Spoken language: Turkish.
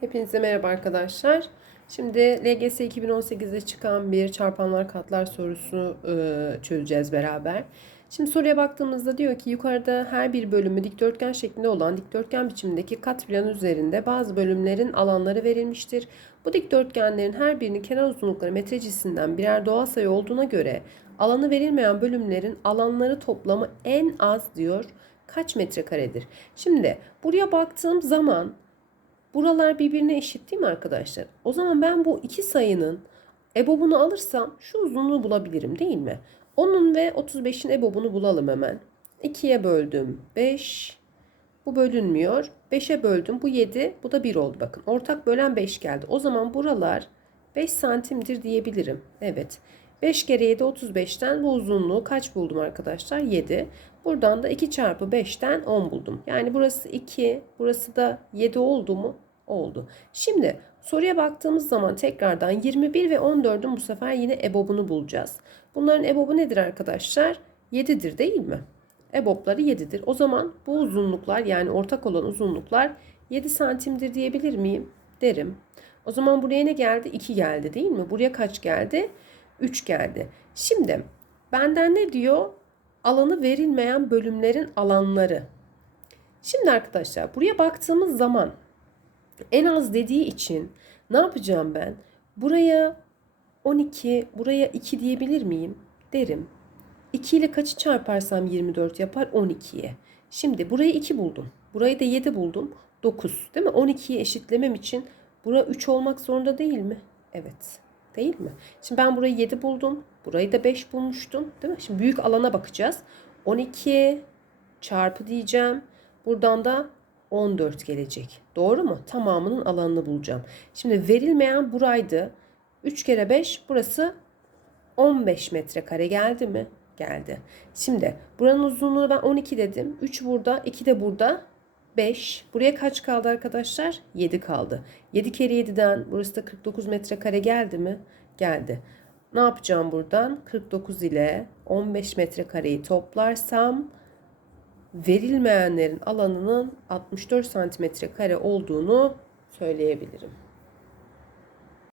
Hepinize merhaba arkadaşlar. Şimdi LGS 2018'de çıkan bir çarpanlar katlar sorusu e, çözeceğiz beraber. Şimdi soruya baktığımızda diyor ki yukarıda her bir bölümü dikdörtgen şeklinde olan dikdörtgen biçimindeki kat planı üzerinde bazı bölümlerin alanları verilmiştir. Bu dikdörtgenlerin her birinin kenar uzunlukları metre cinsinden birer doğal sayı olduğuna göre alanı verilmeyen bölümlerin alanları toplamı en az diyor kaç metrekaredir? Şimdi buraya baktığım zaman Buralar birbirine eşit değil mi arkadaşlar? O zaman ben bu iki sayının EBOB'unu alırsam şu uzunluğu bulabilirim değil mi? 10'un ve 35'in EBOB'unu bulalım hemen. 2'ye böldüm 5. Bu bölünmüyor. 5'e böldüm. Bu 7. Bu da 1 oldu bakın. Ortak bölen 5 geldi. O zaman buralar 5 santimdir diyebilirim. Evet. 5 kere 7 35'ten bu uzunluğu kaç buldum arkadaşlar? 7. Buradan da 2 çarpı 5'ten 10 buldum. Yani burası 2, burası da 7 oldu mu? Oldu. Şimdi soruya baktığımız zaman tekrardan 21 ve 14'ün bu sefer yine EBOB'unu bulacağız. Bunların EBOB'u nedir arkadaşlar? 7'dir değil mi? EBOB'ları 7'dir. O zaman bu uzunluklar yani ortak olan uzunluklar 7 santimdir diyebilir miyim? Derim. O zaman buraya ne geldi? 2 geldi değil mi? Buraya kaç geldi? 3 geldi. Şimdi benden ne diyor? Alanı verilmeyen bölümlerin alanları. Şimdi arkadaşlar buraya baktığımız zaman en az dediği için ne yapacağım ben? Buraya 12, buraya 2 diyebilir miyim? Derim. 2 ile kaçı çarparsam 24 yapar? 12'ye. Şimdi burayı 2 buldum. Burayı da 7 buldum. 9 değil mi? 12'yi eşitlemem için bura 3 olmak zorunda değil mi? Evet. Değil mi? Şimdi ben burayı 7 buldum. Burayı da 5 bulmuştum. Değil mi? Şimdi büyük alana bakacağız. 12 çarpı diyeceğim. Buradan da 14 gelecek. Doğru mu? Tamamının alanını bulacağım. Şimdi verilmeyen buraydı. 3 kere 5 burası 15 metrekare geldi mi? Geldi. Şimdi buranın uzunluğunu ben 12 dedim. 3 burada, 2 de burada. 5. Buraya kaç kaldı arkadaşlar? 7 kaldı. 7 kere 7'den burası da 49 metrekare geldi mi? Geldi. Ne yapacağım buradan? 49 ile 15 metrekareyi toplarsam verilmeyenlerin alanının 64 santimetre kare olduğunu söyleyebilirim.